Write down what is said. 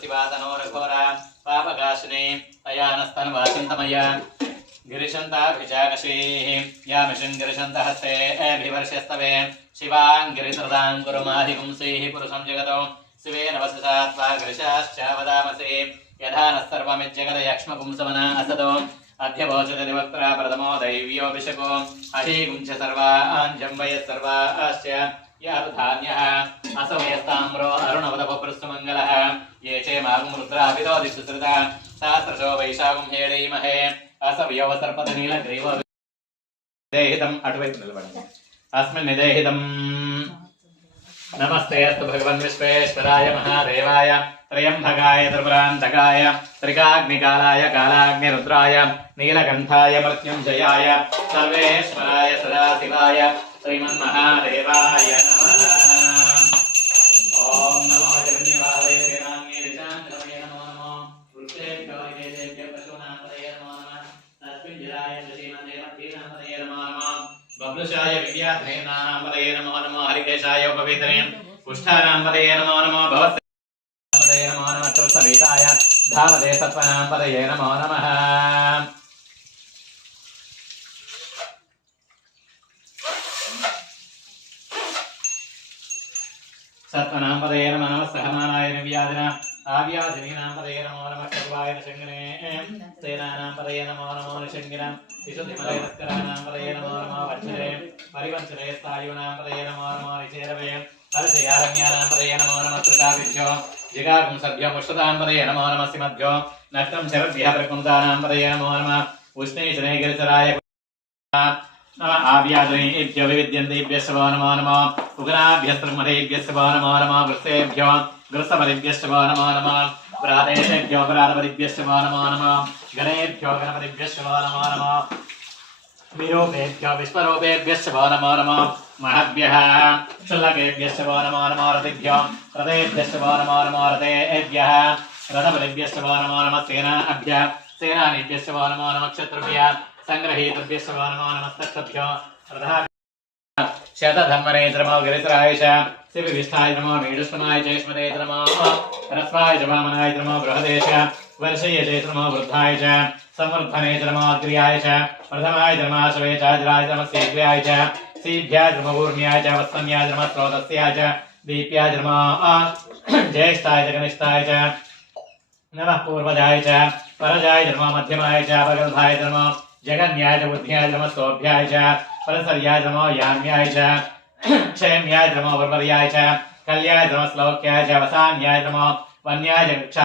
शिवातनोरघोरा पापकाशिने तयानस्तनवाचिन्तमया गिरिशन्ताभिजाकशीः यामिषन् गिरिशन्तहस्ते अभिवर्षस्तवे शिवां गिरिसृतां कुरुमाधिपुंसीः पुरुषं जगतो शिवेन वससा त्वा गिरिशाश्च वदामसि यथा नः सर्वमिज्जगदयक्ष्मपुंसमना असतो अध्यवोचति वक्त्रा प्रथमो दैव्योऽभिषको अहीगुं च सर्वाञ्जम्बयः सर्वाश्च याधान्यः असवयस्ताम्रो अरुणवदपप्रस्तुमङ्गलः ये चेमागुं रुद्राभितो दिशुश्रुता सहस्रशो वैशाखं हेडीमहे असवयव सर्पतनीलग्रीवो देहितम् अटुवैपु निलबडंడి अस्मिन् निदेहितम् नमस्ते अस्तु भगवन् विश्वेश्वराय महादेवाय त्रयंबकाय त्रिपुरान्तकाय त्रिकाग्निकालाय कालाग्निरुद्राय नीलकण्ठाय मृत्युञ्जयाय सर्वेश्वराय सदाशिवाय श्रीमन्महादेवाय नमः। ओम नमो जगन्निवासाय सेनान्ये निशान्तये नमो नमो वृक्षेभ्यो निदेशेभ्यो पशूनां नमो नमः तस्मिन् जलाय श्रीमन्देवतीनां नमो नमः बब्लुशाय विद्याधने नामपदये नमो नमः हरिकेशाय उपवेदने पुष्ठानामपदये नमो नमः भवत्पदये नमो नमः कृत्सवेताय धावते सत्त्वनामपदये नमो नमः। सत्त्वनामपदये नमो नमः सहमानाय निर्व्याधिना आव्याधिनीनामपदये नमो नमः खड्वाय शङ्गने सेनानामपदये नमो नमो निशङ्गिना विशुद्धिमले तस्करानामपदये नमो नमः वज्रे परिवंशने स्थायुनामपदये नमो नमः निचेरवे हरशयारण्यानामपदये नमो नमः कृताविभ्यो जिगागुं सभ्यो मुष्टतामपदये नमो नमः सिमभ्यो नष्टं शरद्भ्यः प्रकुन्दानामपदये नमो नमः उष्णेशने गिरिचराय नमः आव्याधिनीभ्यो विविद्यन्तेभ्यश्च नमो नमः उग्राभ्यस्त्रमधेभ्यश्च नमो नमः वृत्सेभ्यो ग्रस्तपदिभ्यश्च नमो नमः व्रातेभ्यो व्रातपदिभ्यश्च नमो नमः गणेभ्यो गणपतिभ्यश्च नमो नमः विरूपेभ्यो विश्वरूपेभ्यश्च नमो नमः महद्भ्यः क्षुल्लकेभ्यश्च नमो नमः रतिभ्यो रथेभ्यश्च नमो नमः रथेभ्यः रथपतिभ्यश्च नमो नमः सेनाभ्यः सेनानीभ्यश्च नमो नमः क्षत्रिभ्यः संग्रहीतभ्यश्च नमो नमस्तक्षभ्यो रथः शतधर्मनेत्र नमो गिरिधराय च शिवविष्ठाय नमो मीडुष्मनाय च स्मते नमो रस्वाय च वामनाय नमो बृहदे च वर्षये च नमो वृद्धाय च संवर्धने च नमो अग्र्याय च प्रथमाय च नमः शवे च अजराय च नमः सेव्याय च सीभ्याय च नमः ऊर्म्याय च वत्सन्याय च नमः स्रोतस्याय च दीप्याय च नमः ज्येष्ठाय च कनिष्ठाय च नमः पूर्वजाय च परजाय च नमः मध्यमाय च अपगल्भाय च नमः जगन्याय च बुद्ध्याय च नमः स्तोभ्याय च परसर्याय च नमः याम्याय च क्षेम्याय च नमः वर्वर्याय च कल्याय च नमः श्लोक्याय च वसान्याय च नमः वन्याय च